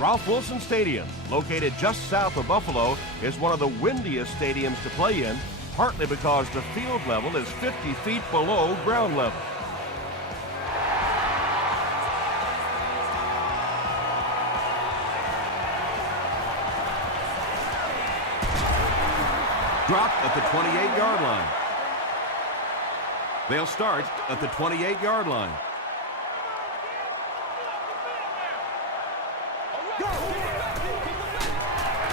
Ralph Wilson Stadium, located just south of Buffalo, is one of the windiest stadiums to play in, partly because the field level is 50 feet below ground level. Dropped at the 28-yard line. They'll start at the 28-yard line.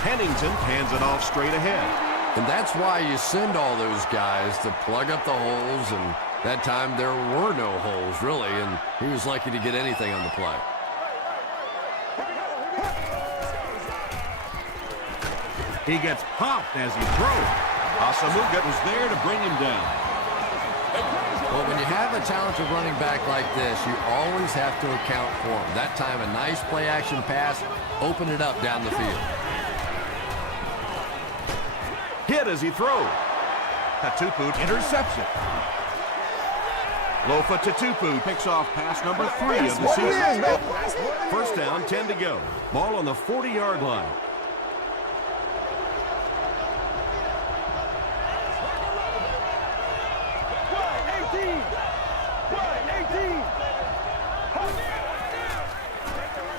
Pennington hands it off straight ahead. And that's why you send all those guys to plug up the holes, and that time there were no holes, really, and he was lucky to get anything on the play. He gets popped as he throws. Asamuga was there to bring him down. Well, when you have a talented running back like this, you always have to account for him. That time, a nice play-action pass, open it up down the field. Hit as he throws. Tatupu intercepts it. Lofa Tatupu picks off pass number 3 of the season. First down, 10 to go. Ball on the 40-yard line.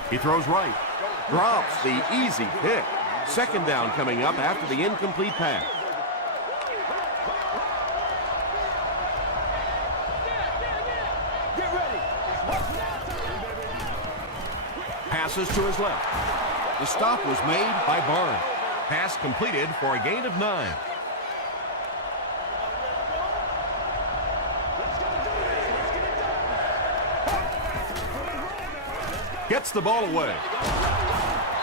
He throws right. Drops the easy pick. Second down coming up after the incomplete pass. Passes to his left. The stop was made by Barnes. Pass completed for a gain of 9. Gets the ball away.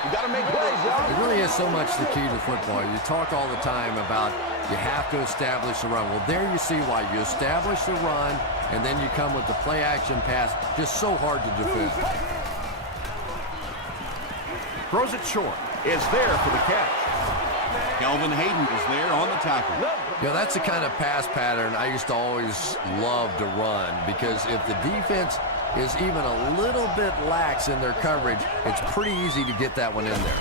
You got to make plays, y'all. It really is so much the key to football. You talk all the time about you have to establish the run. Well, there you see why. You establish the run, and then you come with the play-action pass. Just so hard to defend. Throws it short. It's there for the catch. Kelvin Hayden is there on the tackle. You know, that's the kind of pass pattern I used to always love to run, because if the defense is even a little bit lax in their coverage, it's pretty easy to get that one in there.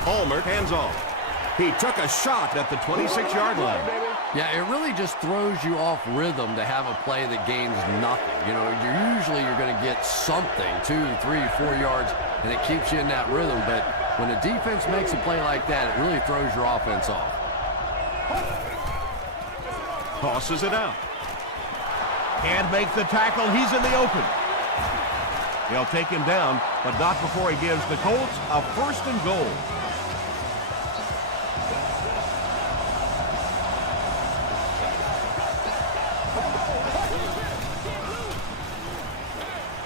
Palmer hands off. He took a shot at the 26-yard line. Yeah, it really just throws you off rhythm to have a play that gains nothing. You know, you're going to get something, 2, 3, 4 yards, and it keeps you in that rhythm. But when a defense makes a play like that, it really throws your offense off. Tosses it out. Can't make the tackle. He's in the open. They'll take him down, but not before he gives the Colts a 1st and goal.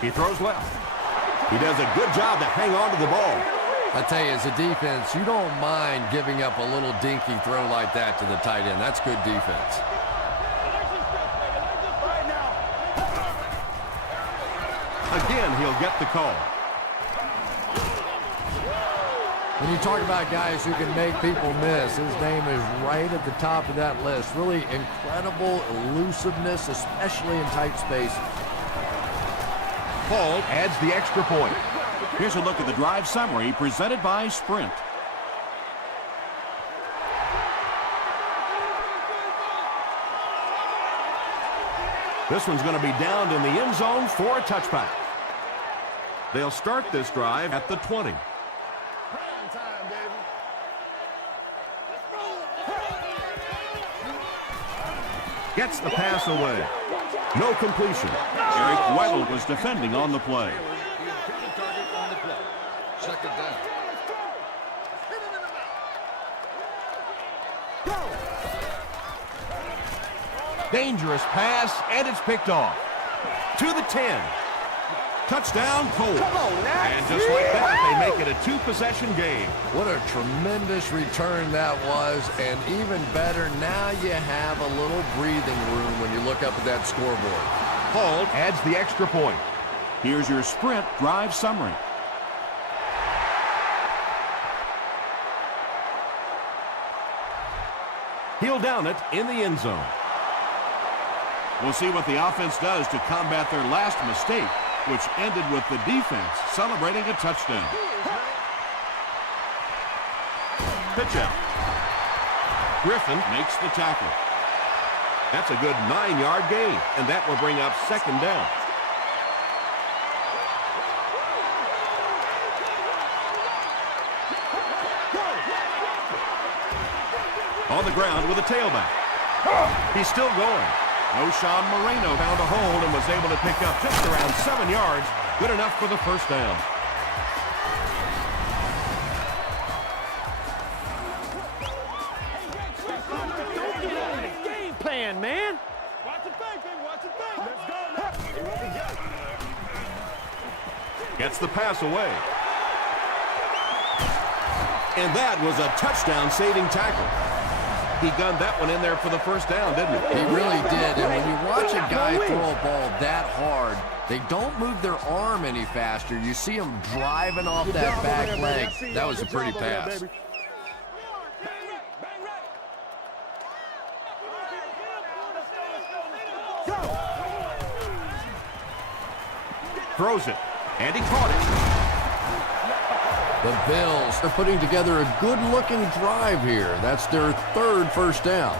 He throws left. He does a good job to hang on to the ball. I tell you, as a defense, you don't mind giving up a little dinky throw like that to the tight end. That's good defense. Again, he'll get the call. When you talk about guys who can make people miss, his name is right at the top of that list. Really incredible elusiveness, especially in tight space. Paul adds the extra point. Here's a look at the drive summary presented by Sprint. This one's going to be downed in the end zone for a touchback. They'll start this drive at the 20. Gets the pass away. No completion. Eric Weddle was defending on the play. Dangerous pass, and it's picked off. To the 10. Touchdown, Colts. And just like that, they make it a 2-possession game. What a tremendous return that was, and even better, now you have a little breathing room when you look up at that scoreboard. Hall adds the extra point. Here's your Sprint drive summary. He'll down it in the end zone. We'll see what the offense does to combat their last mistake, which ended with the defense celebrating a touchdown. pitch out. Griffin makes the tackle. That's a good 9-yard gain, and that will bring up second down. On the ground with a tailback. He's still going. Sean Moreno found a hole and was able to pick up just around 7 yards. Good enough for the first down. Game plan, man. Watch it back, baby. Watch it back. Let's go now. Gets the pass away. And that was a touchdown-saving tackle. He gunned that one in there for the first down, didn't he? He really did. And when you watch a guy throw a ball that hard, they don't move their arm any faster. You see him driving off that back leg. That was a pretty pass. Throws it, and he caught it. The Bills are putting together a good-looking drive here. That's their third first down.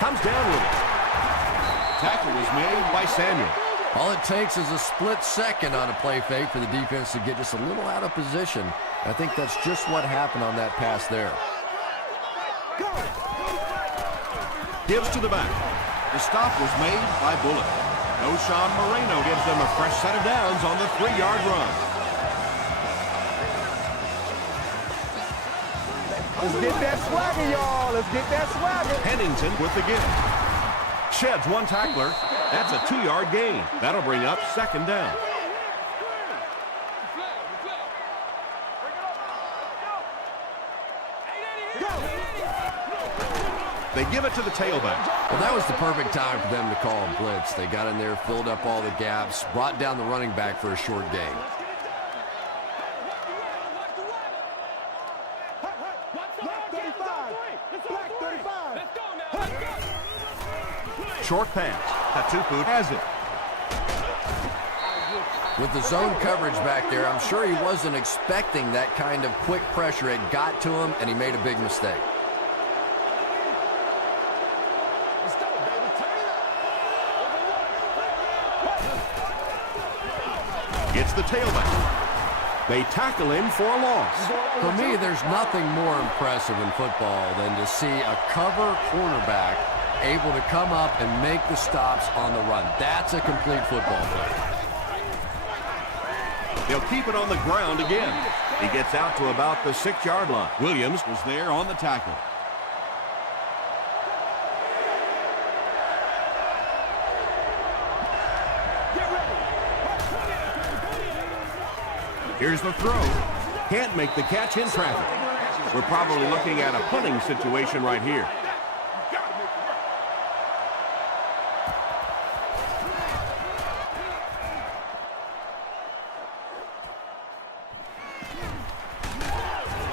Comes down with it. Tackle was made by Samuel. All it takes is a split second on a play fake for the defense to get just a little out of position. I think that's just what happened on that pass there. Gives to the back. The stop was made by Bullock. Sean Moreno gives them a fresh set of downs on the 3-yard run. Let's get that swagger, y'all. Let's get that swagger. Pennington with the gift. Sheds one tackler. That's a 2-yard gain. That'll bring up second down. They give it to the tailback. Well, that was the perfect time for them to call a blitz. They got in there, filled up all the gaps, brought down the running back for a short gain. Short pass. Katupu has it. With the zone coverage back there, I'm sure he wasn't expecting that kind of quick pressure. It got to him, and he made a big mistake. Gets the tailback. They tackle him for a loss. For me, there's nothing more impressive in football than to see a cover cornerback able to come up and make the stops on the run. That's a complete football play. They'll keep it on the ground again. He gets out to about the 6-yard line. Williams was there on the tackle. Here's the throw. Can't make the catch in traffic. We're probably looking at a punting situation right here.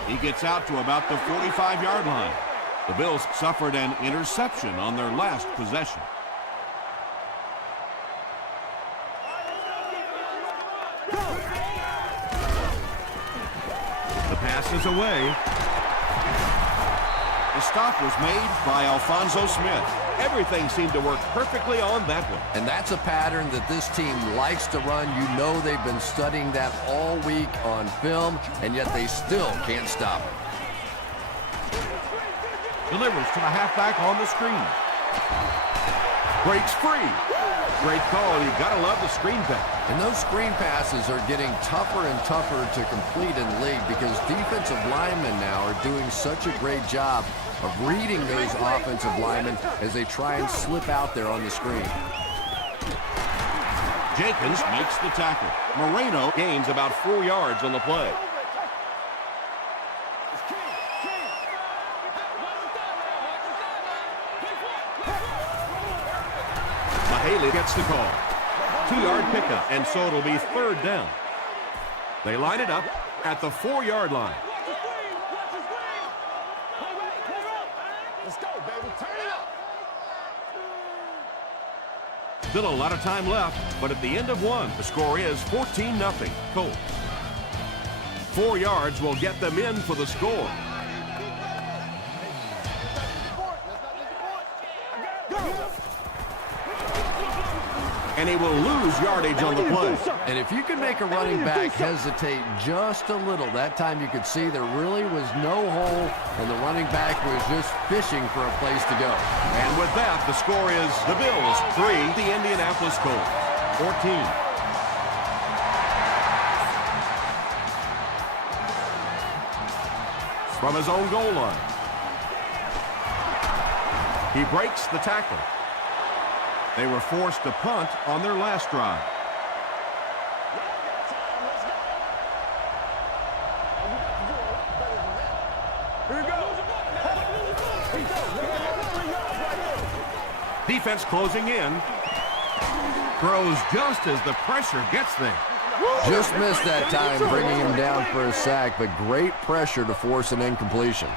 He gets out to about the 45-yard line. The Bills suffered an interception on their last possession. The pass is away. The stop was made by Alfonso Smith. Everything seemed to work perfectly on that one. And that's a pattern that this team likes to run. You know they've been studying that all week on film, and yet they still can't stop it. Delivers to the halfback on the screen. Breaks free. Great call. You've got to love the screen pass. And those screen passes are getting tougher and tougher to complete in the league because defensive linemen now are doing such a great job of reading those offensive linemen as they try and slip out there on the screen. Jenkins makes the tackle. Moreno gains about 4 yards on the play. Haley gets the call. 2-yard pickup, and so it'll be third down. They line it up at the 4-yard line. Let's go, baby. Turn it up. Still a lot of time left, but at the end of one, the score is 14-0 Colts. 4 yards will get them in for the score. And he will lose yardage on the play. And if you can make a running back hesitate just a little, that time you could see there really was no hole, and the running back was just fishing for a place to go. And with that, the score is the Bills 3, the Indianapolis Colts 14. From his own goal line. He breaks the tackle. They were forced to punt on their last drive. Defense closing in. Throws just as the pressure gets there. Just missed that time, bringing him down for a sack, but great pressure to force an incompletion.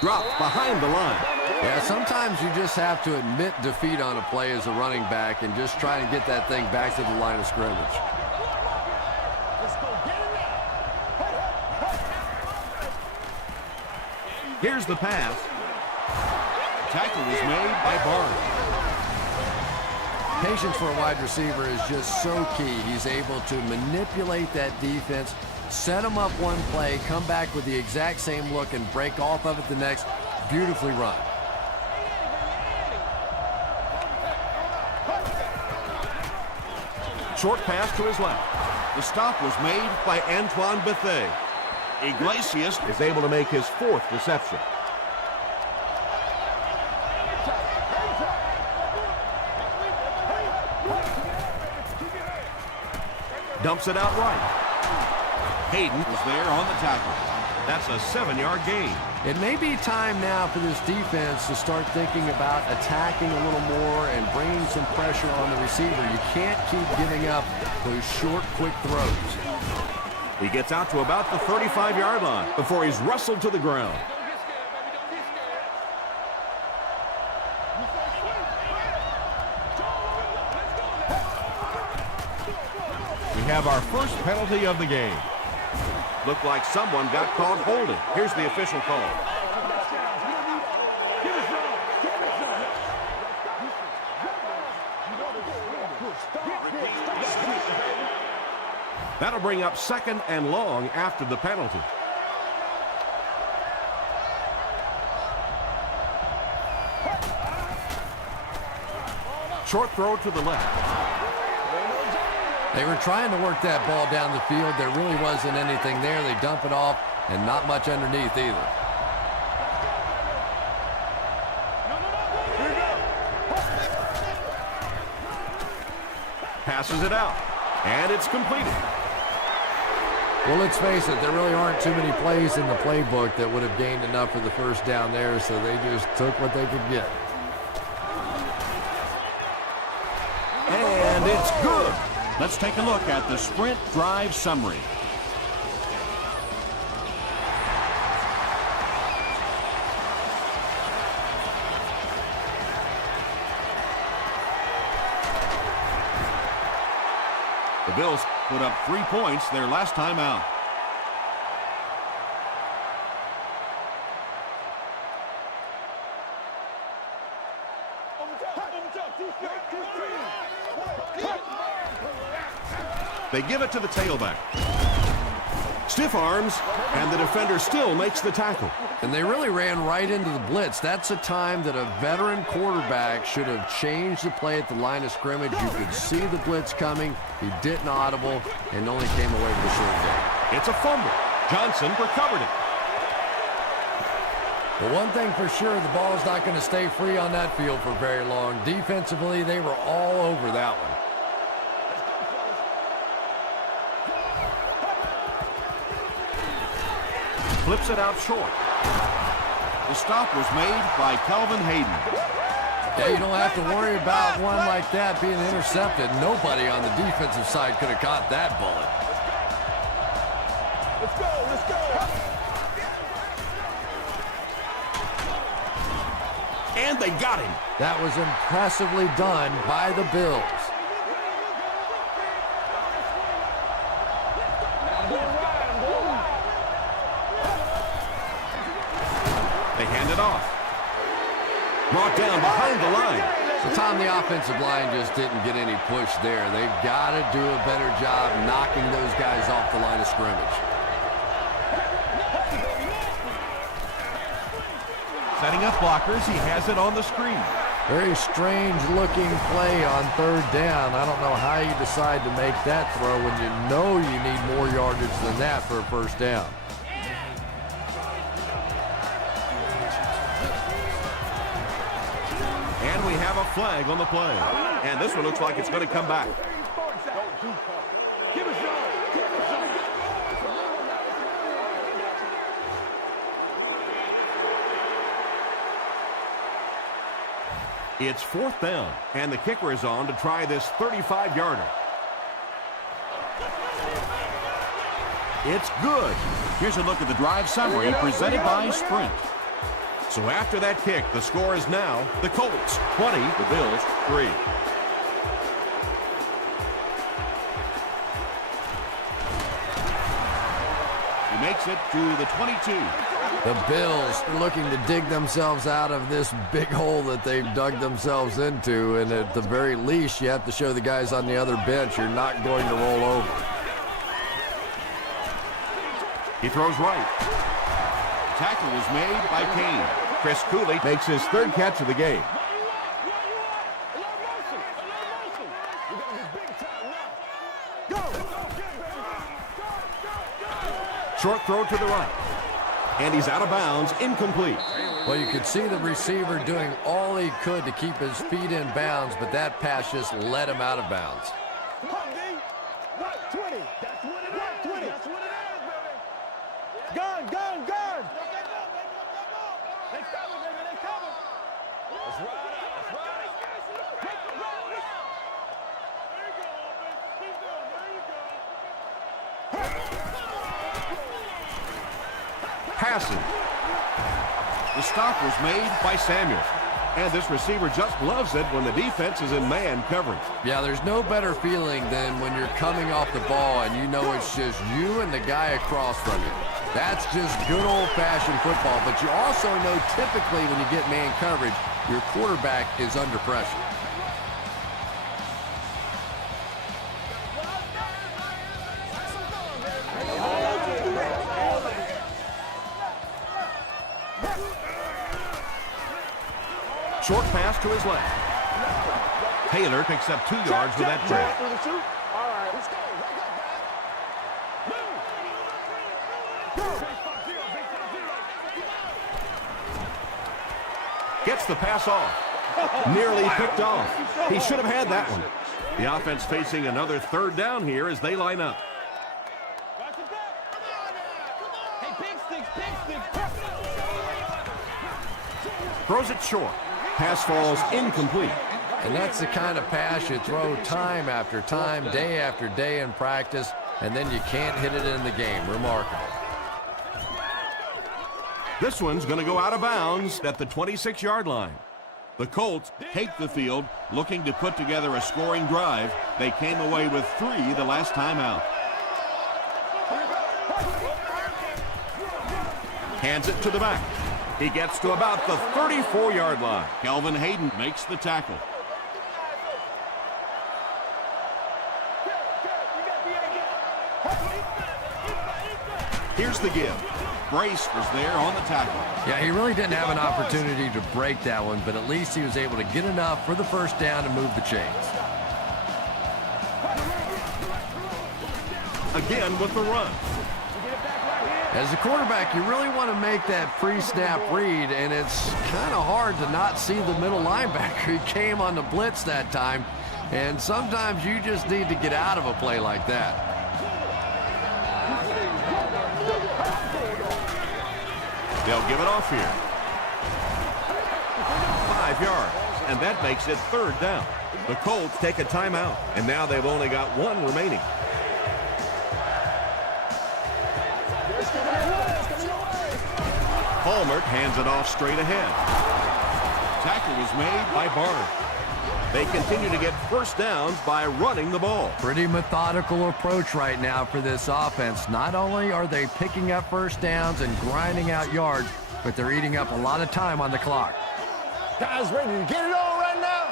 Dropped behind the line. Yeah, sometimes you just have to admit defeat on a play as a running back and just try to get that thing back to the line of scrimmage. Here's the pass. Tackle was made by Barnes. Patience for a wide receiver is just so key. He's able to manipulate that defense, set them up one play, come back with the exact same look, and break off of it the next. Beautifully run. Short pass to his left. The stop was made by Antoine Bethea. Iglesias is able to make his 4th reception. Dumps it out right. Hayden was there on the tackle. That's a 7-yard gain. It may be time now for this defense to start thinking about attacking a little more and bringing some pressure on the receiver. You can't keep giving up those short, quick throws. He gets out to about the 35-yard line before he's wrestled to the ground. We have our first penalty of the game. Looked like someone got caught holding. Here's the official call. That'll bring up 2nd and long after the penalty. Short throw to the left. They were trying to work that ball down the field. There really wasn't anything there. They dump it off, and not much underneath either. Passes it out, and it's completed. Well, let's face it, there really aren't too many plays in the playbook that would have gained enough for the first down there, so they just took what they could get. And it's good. Let's take a look at the sprint drive summary. The Bills put up 3 points their last time out. They give it to the tailback. Stiff arms, and the defender still makes the tackle. And they really ran right into the blitz. That's a time that a veteran quarterback should have changed the play at the line of scrimmage. You could see the blitz coming. He didn't audible and only came away with a short gain. It's a fumble. Johnson recovered it. But one thing for sure, the ball is not going to stay free on that field for very long. Defensively, they were all over that one. Flips it out short. The stop was made by Calvin Hayden. Yeah, you don't have to worry about one like that being intercepted. Nobody on the defensive side could have caught that bullet. Let's go, let's go. and they got him. That was impressively done by the Bills. They hand it off. Brought down behind the line. So, Tom, the offensive line just didn't get any push there. They've got to do a better job knocking those guys off the line of scrimmage. Setting up blockers. He has it on the screen. Very strange-looking play on third down. I don't know how you decide to make that throw when you know you need more yardage than that for a first down. And we have a flag on the play. And this one looks like it's going to come back. It's fourth down, and the kicker is on to try this 35-yarder. It's good. Here's a look at the drive summary presented by Sprint. So after that kick, the score is now the Colts 20, the Bills 3. He makes it to the 22. The Bills are looking to dig themselves out of this big hole that they've dug themselves into, and at the very least, you have to show the guys on the other bench you're not going to roll over. He throws right. Tackle is made by Kane. Chris Cooley makes his third catch of the game. Short throw to the right. And he's out of bounds, incomplete. Well, you could see the receiver doing all he could to keep his feet in bounds, but that pass just let him out of bounds. Gun, gun, gun! They cover, baby, they cover! Let's ride it, let's ride it! There you go, offense. Keep going, there you go. Passing. The stop was made by Samuel. And this receiver just loves it when the defense is in man coverage. Yeah, there's no better feeling than when you're coming off the ball and you know it's just you and the guy across from you. That's just good old-fashioned football. But you also know typically when you get man coverage, your quarterback is under pressure. Short pass to his left. Taylor picks up 2 yards with that grab. All right, let's go. Gets the pass off. Nearly picked off. He should have had that one. The offense facing another third down here as they line up. Throws it short. Pass falls incomplete. And that's the kind of pass you throw time after time, day after day in practice, and then you can't hit it in the game. Remarkable. This one's going to go out of bounds at the 26-yard line. The Colts take the field, looking to put together a scoring drive. They came away with 3 the last time out. Hands it to the back. He gets to about the 34-yard line. Kelvin Hayden makes the tackle. Here's the give. Brace was there on the tackle. Yeah, he really didn't have an opportunity to break that one, but at least he was able to get enough for the first down and move the chains. Again with the run. As a quarterback, you really want to make that pre-snap read, and it's kind of hard to not see the middle linebacker. He came on the blitz that time, and sometimes you just need to get out of a play like that. They'll give it off here. 5 yards, and that makes it third down. The Colts take a timeout, and now they've only got 1 remaining. Palmer hands it off straight ahead. tackle was made by Barnes. They continue to get first downs by running the ball. Pretty methodical approach right now for this offense. Not only are they picking up first downs and grinding out yards, but they're eating up a lot of time on the clock. Guys ready to get it on right now?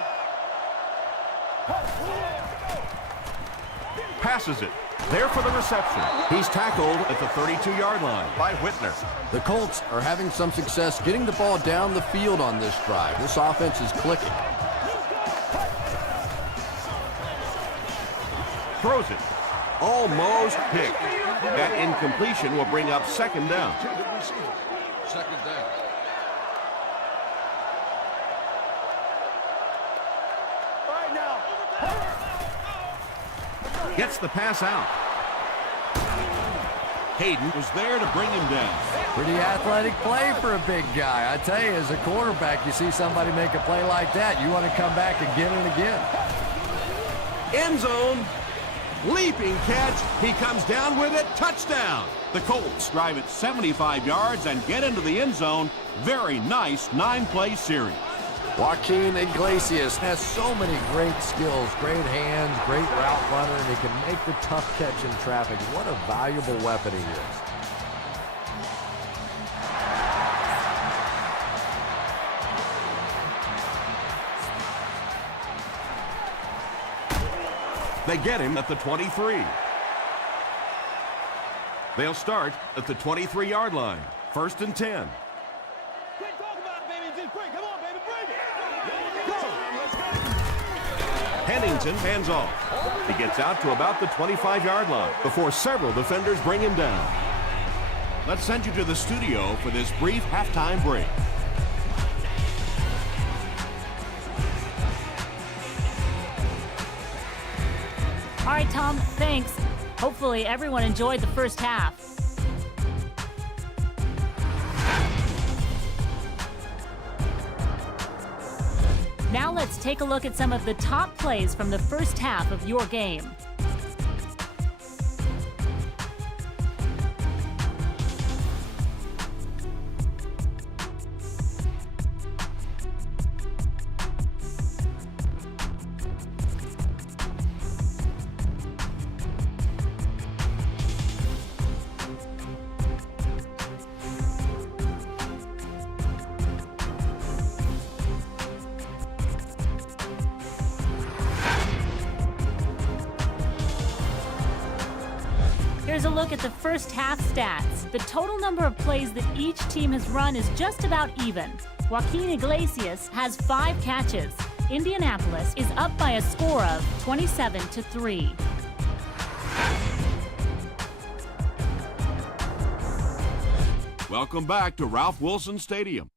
Passes it. There for the reception. He's tackled at the 32-yard line by Whitner. The Colts are having some success getting the ball down the field on this drive. This offense is clicking. Throws it. Almost picked. That incompletion will bring up second down. Second down. Right now. Gets the pass out. Hayden was there to bring him down. Pretty athletic play for a big guy. I tell you, as a quarterback, you see somebody make a play like that, you want to come back again and again. End zone. Leaping catch. He comes down with it. Touchdown. The Colts drive it 75 yards and get into the end zone. Very nice 9-play series. Joaquin Iglesias has so many great skills, great hands, great route runner, and he can make the tough catch in traffic. What a valuable weapon he is. They get him at the 23. They'll start at the 23-yard line. First and 10. Quick, talk about it, baby. Just quick. Come on, baby. Bring it. Go. Let's go. Pennington hands off. He gets out to about the 25-yard line before several defenders bring him down. Let's send you to the studio for this brief halftime break. All right, Tom, thanks. Hopefully everyone enjoyed the first half. Now let's take a look at some of the top plays from the first half of your game. Here's a look at the first half stats. The total number of plays that each team has run is just about even. Joaquin Iglesias has 5 catches. Indianapolis is up by a score of 27-3. Welcome back to Ralph Wilson Stadium.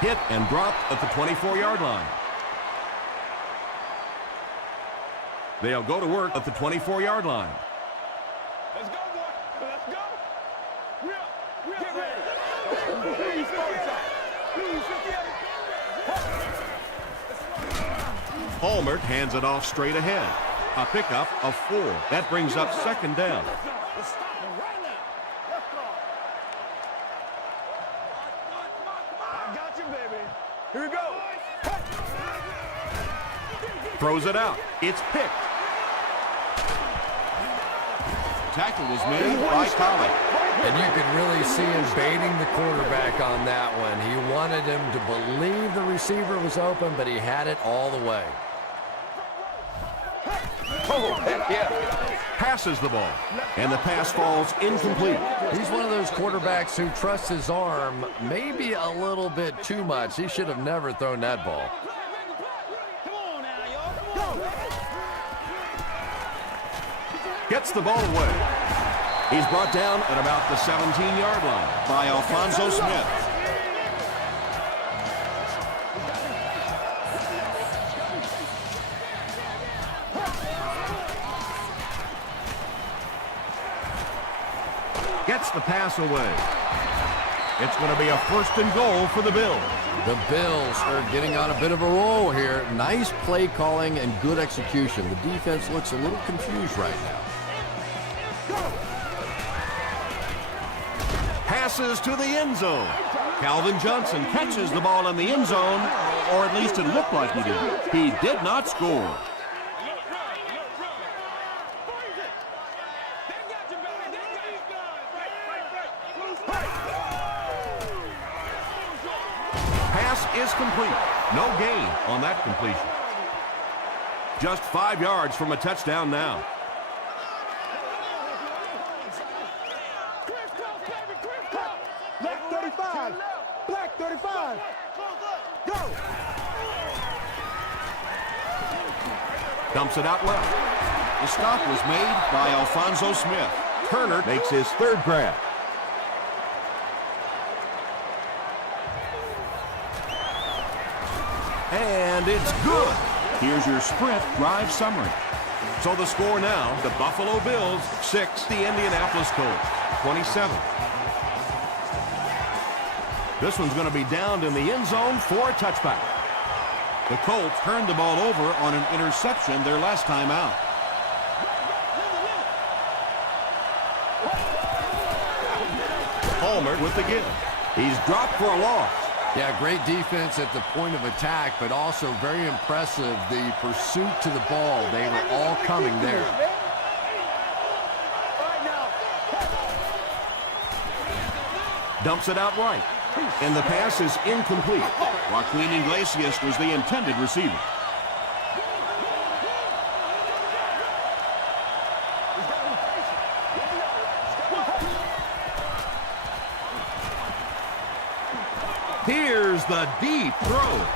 Hit and dropped at the 24-yard line. They'll go to work at the 24-yard line. Let's go, boy. Let's go. Real. Get ready. Please, Hallmark hands it off straight ahead. A pickup of 4. That brings up second down. Let's stop him right now. Let's go. I got you, baby. Here we go. Throws it out. It's picked. Tackle was made by Colley. And you can really see him baiting the quarterback on that one. He wanted him to believe the receiver was open, but he had it all the way. Oh, heck yeah. Passes the ball, and the pass falls incomplete. He's one of those quarterbacks who trusts his arm maybe a little bit too much. He should have never thrown that ball. Come on now, y'all. Come on. Gets the ball away. He's brought down at about the 17-yard line by Alfonso Smith. Gets the pass away. It's going to be a first and goal for the Bills. The Bills are getting on a bit of a roll here. Nice play calling and good execution. The defense looks a little confused right now. Passes to the end zone. Calvin Johnson catches the ball in the end zone, or at least it looked like he did. He did not score. Pass is complete. No gain on that completion. Just 5 yards from a touchdown now. Black 35. Black 35. Go. Dumps it out left. The stop was made by Alfonso Smith. Turner makes his third grab. And it's good. Here's your sprint drive summary. So the score now, the Buffalo Bills 6, the Indianapolis Colts 27. This one's going to be downed in the end zone for a touchback. The Colts turned the ball over on an interception their last time out. Palmer with the give. He's dropped for a loss. Yeah, great defense at the point of attack, but also very impressive the pursuit to the ball. They were all coming there. Dumps it out right. And the pass is incomplete. Joaquin Iglesias was the intended receiver. Here's the deep throw.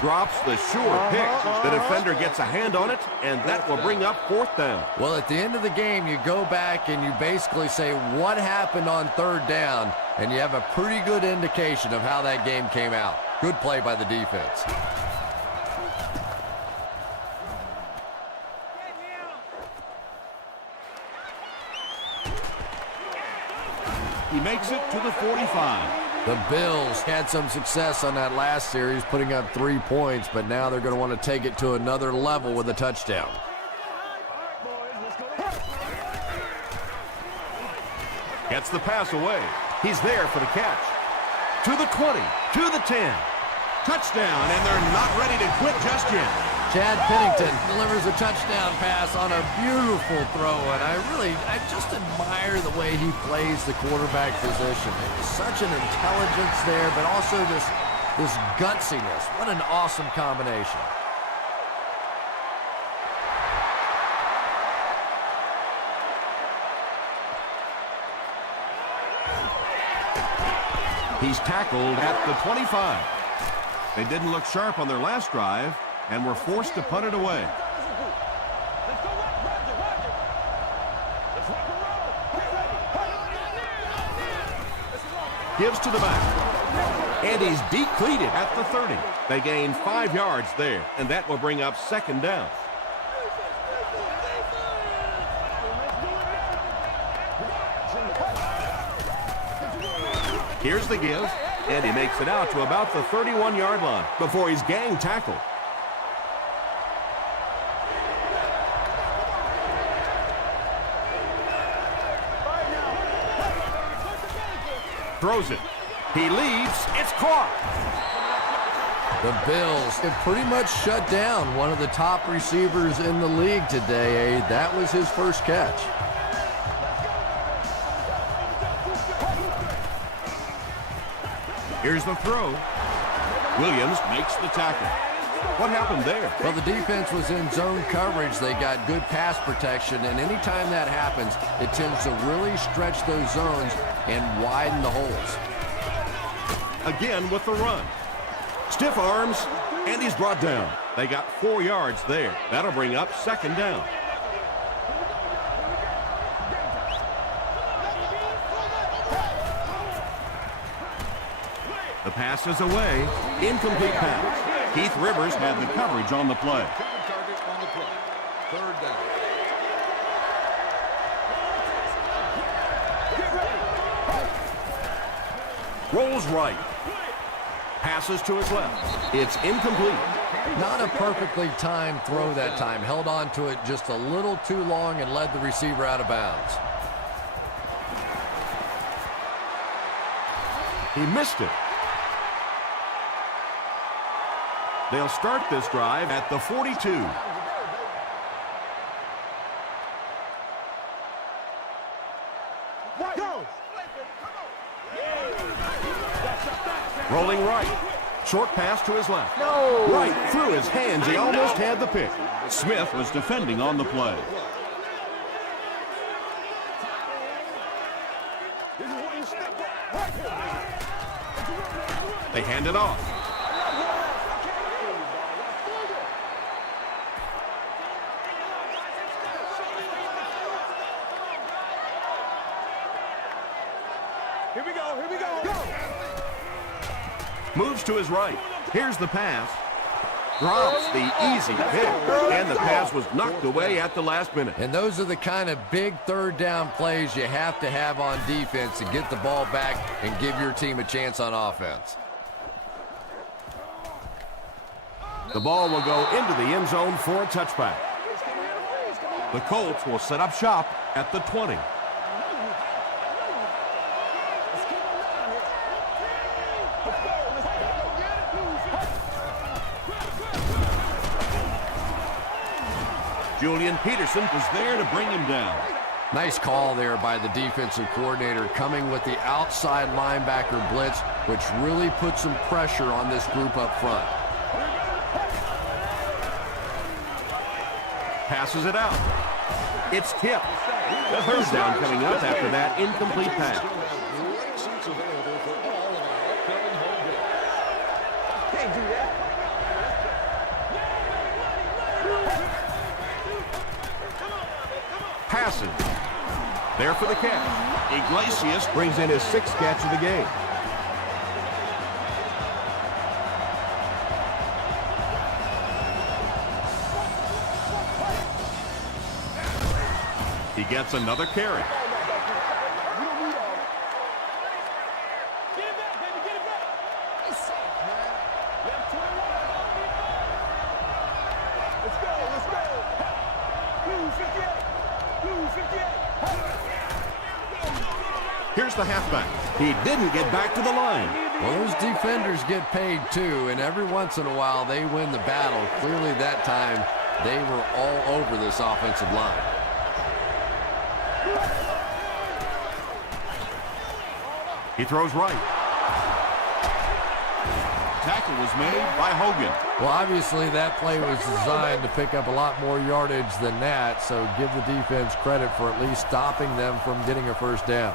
Drops the sure pick. The defender gets a hand on it, and that will bring up fourth down. Well, at the end of the game, you go back and you basically say what happened on third down, and you have a pretty good indication of how that game came out. Good play by the defense. He makes it to the 45. The Bills had some success on that last series, putting up 3 points, but now they're going to want to take it to another level with a touchdown. Gets the pass away. He's there for the catch. To the 20, to the 10. Touchdown, and they're not ready to quit just yet. Chad Pennington delivers a touchdown pass on a beautiful throw, and I just admire the way he plays the quarterback position. Such an intelligence there, but also this gutsiness. What an awesome combination. He's tackled at the 25. They didn't look sharp on their last drive and were forced to punt it away. Gives to the back. And he's decleated at the 30. They gain 5 yards there, and that will bring up second down. Here's the give, and he makes it out to about the 31-yard line before he's gang tackled. Throws it. He leaves. It's caught. The Bills have pretty much shut down one of the top receivers in the league today. That was his first catch. Here's the throw. Williams makes the tackle. What happened there? Well, the defense was in zone coverage. They got good pass protection, and anytime that happens, it tends to really stretch those zones and widen the holes. Again with the run. Stiff arms, and he's brought down. They got 4 yards there. That'll bring up second down. The pass is away. Incomplete pass. Keith Rivers had the coverage on the play. Third down. Rolls right. Passes to his left. It's incomplete. Not a perfectly timed throw that time. Held on to it just a little too long and led the receiver out of bounds. He missed it. They'll start this drive at the 42. Rolling right. Short pass to his left. No. Right through his hands. He almost had the pick. Smith was defending on the play. They hand it off. Here we go, here we go. Go. Moves to his right. Here's the pass. Drops the easy pick. And the pass was knocked away at the last minute. And those are the kind of big third down plays you have to have on defense to get the ball back and give your team a chance on offense. The ball will go into the end zone for a touchback. The Colts will set up shop at the 20. Julian Peterson was there to bring him down. Nice call there by the defensive coordinator, coming with the outside linebacker blitz, which really put some pressure on this group up front. Passes it out. It's tipped. The third down coming up after that incomplete pass. Can't do that. Passing. There for the catch. Iglesias brings in his 6th catch of the game. He gets another carry. Get it back, baby, get it back. It's safe, man. You have 21. Let's go, let's go. Blue 58. Blue 58. Here's the halfback. He didn't get back to the line. Well, those defenders get paid too, and every once in a while they win the battle. Clearly that time they were all over this offensive line. He throws right. Tackle was made by Hogan. Well, obviously that play was designed to pick up a lot more yardage than that, so give the defense credit for at least stopping them from getting a first down.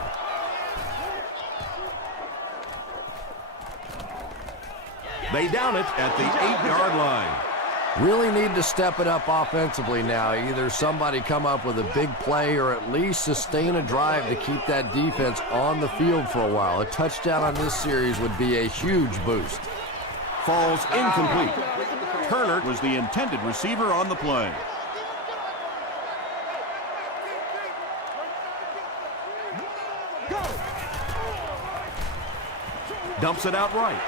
They down it at the 8-yard line. Really need to step it up offensively now. Either somebody come up with a big play or at least sustain a drive to keep that defense on the field for a while. A touchdown on this series would be a huge boost. Falls incomplete. Turner was the intended receiver on the play. Dumps it out right.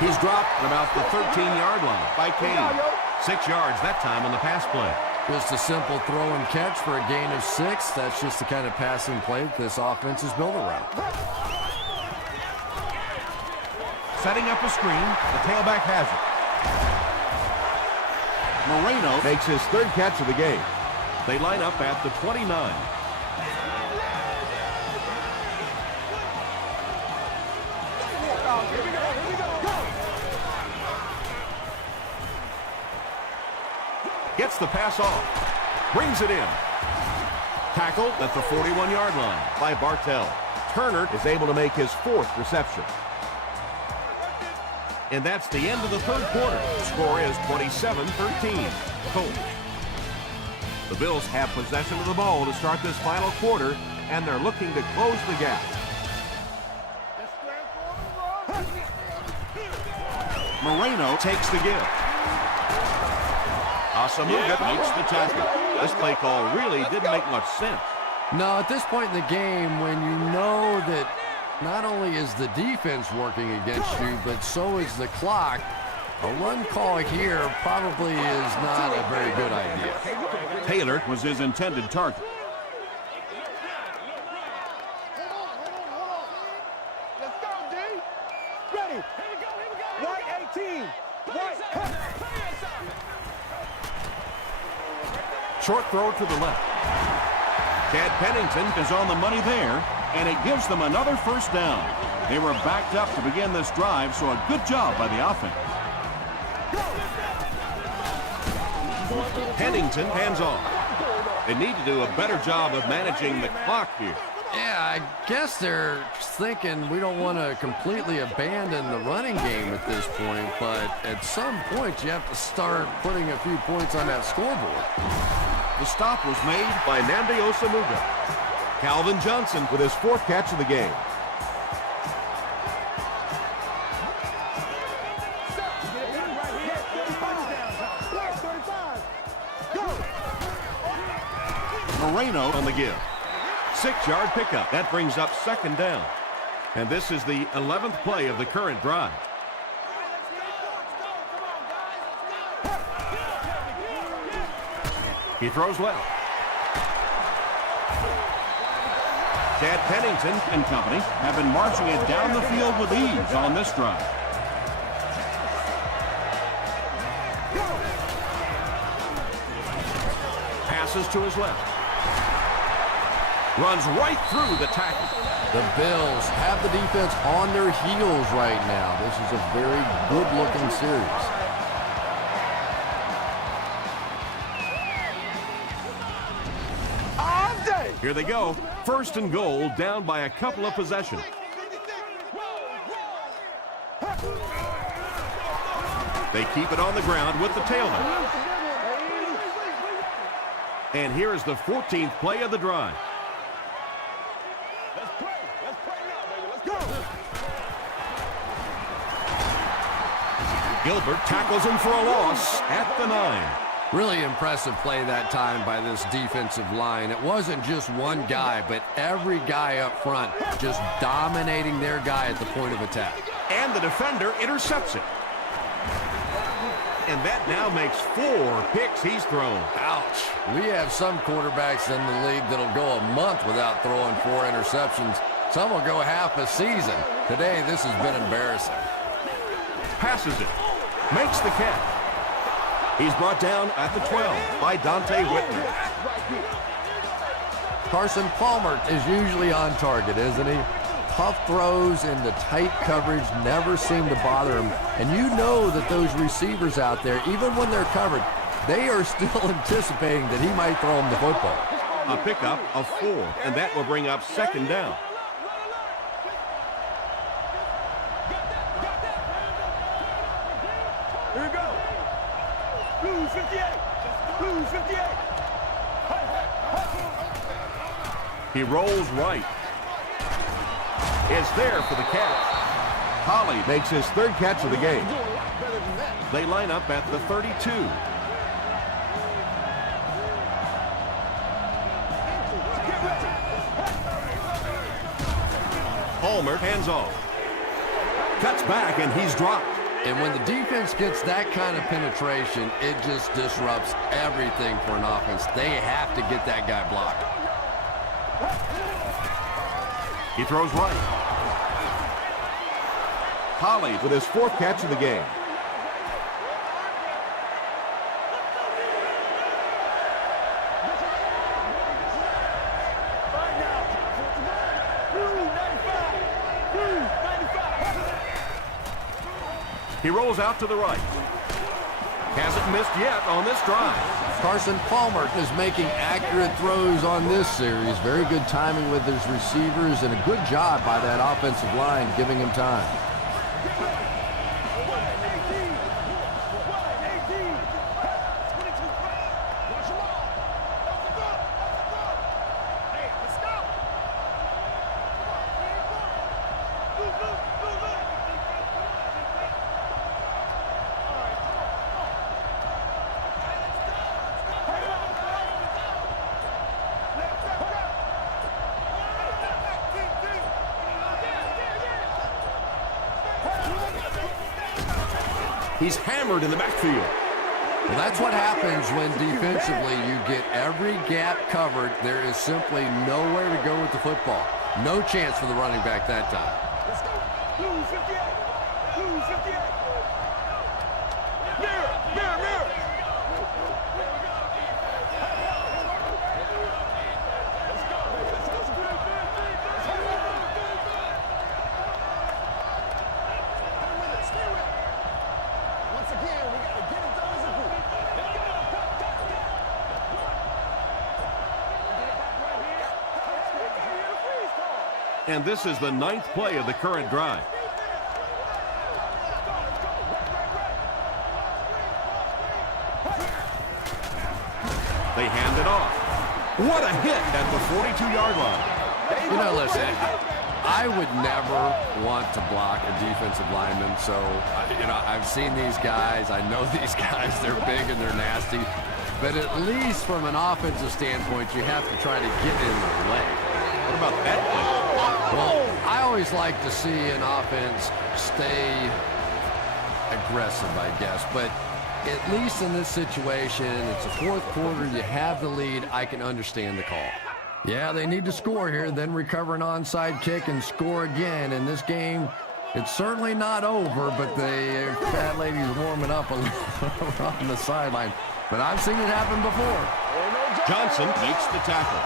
He's dropped at about the 13-yard line by Kane. 6 yards that time on the pass play. Just a simple throw and catch for a gain of 6. That's just the kind of passing play that this offense is built around. Setting up a screen, the tailback has it. Moreno makes his 3rd catch of the game. They line up at the 29. Gets the pass off. Brings it in. Tackled at the 41-yard line by Bartell. Turner is able to make his 4th reception. And that's the end of the 3rd quarter. The score is 27-13. Colts. The Bills have possession of the ball to start this final quarter, and they're looking to close the gap. Moreno takes the give. Asamuga makes the tackle. This play call really didn't make much sense. No, at this point in the game, when you know that Not only is the defense working against you, but so is the clock. A run call here probably is not a very good idea. Taylor was his intended target. Let's go, D. Ready. Here we go. White 18. White, cut. Short throw to the left. Chad Pennington is on the money there, and it gives them another first down. They were backed up to begin this drive, so a good job by the offense. Pennington hands off. They need to do a better job of managing the clock here. Yeah, I guess they're thinking we don't want to completely abandon the running game at this point, but at some point you have to start putting a few points on that scoreboard. The stop was made by Nnamdi Osamuga. Calvin Johnson with his 4th catch of the game. Moreno on the give. 6-yard pickup. That brings up 2nd down. And this is the 11th play of the current drive. He throws left. Chad Pennington and company have been marching it down the field with ease on this drive. Passes to his left. Runs right through the tackle. The Bills have the defense on their heels right now. This is a very good-looking series. Here they go. 1st and goal, down by a couple of possessions. They keep it on the ground with the tailback. And here is the 14th play of the drive. Let's pray now, baby. Let's go. Gilbert tackles him for a loss at the 9. Really impressive play that time by this defensive line. It wasn't just one guy, but every guy up front just dominating their guy at the point of attack. And the defender intercepts it. And that now makes 4 picks he's thrown. Ouch. We have some quarterbacks in the league that'll go a month without throwing 4 interceptions. Some will go half a season. Today, this has been embarrassing. Passes it. Makes the catch. He's brought down at the 12 by Dante Whitner. Carson Palmer is usually on target, isn't he? Tough throws in the tight coverage never seem to bother him. And you know that those receivers out there, even when they're covered, they are still anticipating that he might throw him the football. A pickup of 4, and that will bring up 2nd down. Here we go. Blues 58. Blues 58. He rolls right. Is there for the catch. Holly makes his 3rd catch of the game. They line up at the 32. Palmer hands off. Cuts back and he's dropped. And when the defense gets that kind of penetration, it just disrupts everything for an offense. They have to get that guy blocked. He throws right. Holly with his 4th catch of the game. He rolls out to the right. Hasn't missed yet on this drive. Carson Palmer is making accurate throws on this series. Very good timing with his receivers and a good job by that offensive line giving him time. He's hammered in the backfield. Well, that's what happens when defensively you get every gap covered. There is simply nowhere to go with the football. No chance for the running back that time. Let's go. Blue 58. Blue 58. Mirror, mirror, mirror. Let's go, baby. Let's go. Stay with it. Once again, we got to get it done as a group. And this is the 9th play of the current drive. They hand it off. What a hit at the 42-yard line. You know, listen, I would never want to block a defensive lineman. So, I've seen these guys. I know these guys. They're big and they're nasty. But at least from an offensive standpoint, you have to try to get in their way. What about that play? Well, I always like to see an offense stay aggressive, I guess. But at least in this situation, it's the fourth quarter, you have the lead, I can understand the call. Yeah, they need to score here, then recover an onside kick and score again. In this game, it's certainly not over, but the fat lady's warming up a little on the sideline. But I've seen it happen before. Johnson makes the tackle.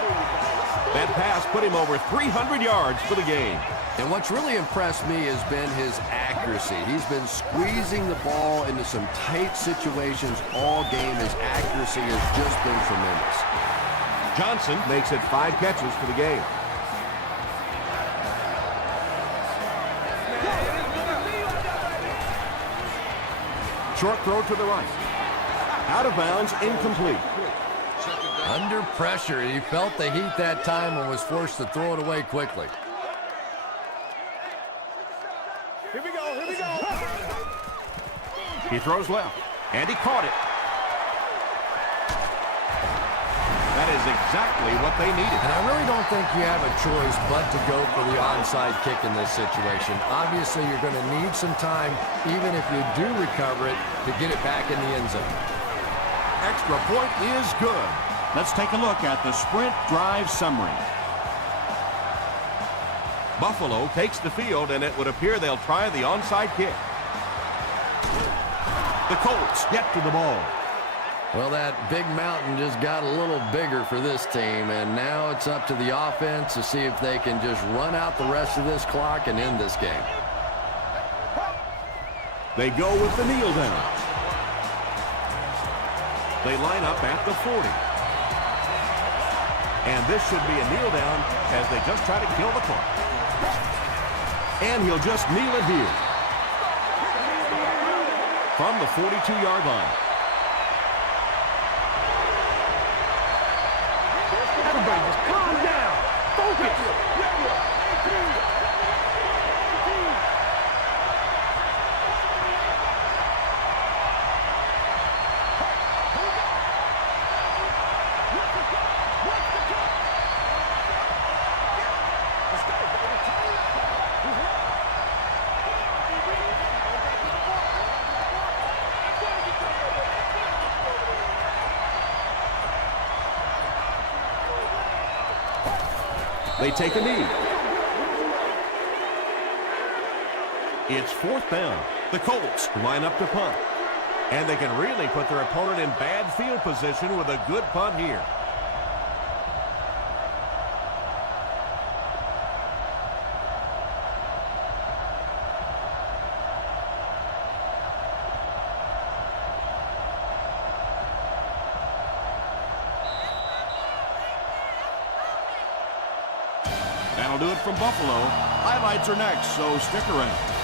That pass put him over 300 yards for the game. And what's really impressed me has been his accuracy. He's been squeezing the ball into some tight situations all game. His accuracy has just been tremendous. Johnson makes it 5 catches for the game. Short throw to the right. Out of bounds, incomplete. Under pressure, he felt the heat that time and was forced to throw it away quickly. Here we go, here we go. He throws left, and he caught it. That is exactly what they needed. And I really don't think you have a choice but to go for the onside kick in this situation. Obviously, you're going to need some time, even if you do recover it, to get it back in the end zone. Extra point is good. Let's take a look at the sprint drive summary. Buffalo takes the field, and it would appear they'll try the onside kick. The Colts get to the ball. Well, that big mountain just got a little bigger for this team, and now it's up to the offense to see if they can just run out the rest of this clock and end this game. They go with the kneel down. They line up at the 40. And this should be a kneel down as they just try to kill the clock. And he'll just kneel it here. From the 42-yard line. Everybody just calm down. Focus. They take a knee. It's 4th down. The Colts line up to punt. And they can really put their opponent in bad field position with a good punt here. That'll do it from Buffalo. Highlights are next, so stick around.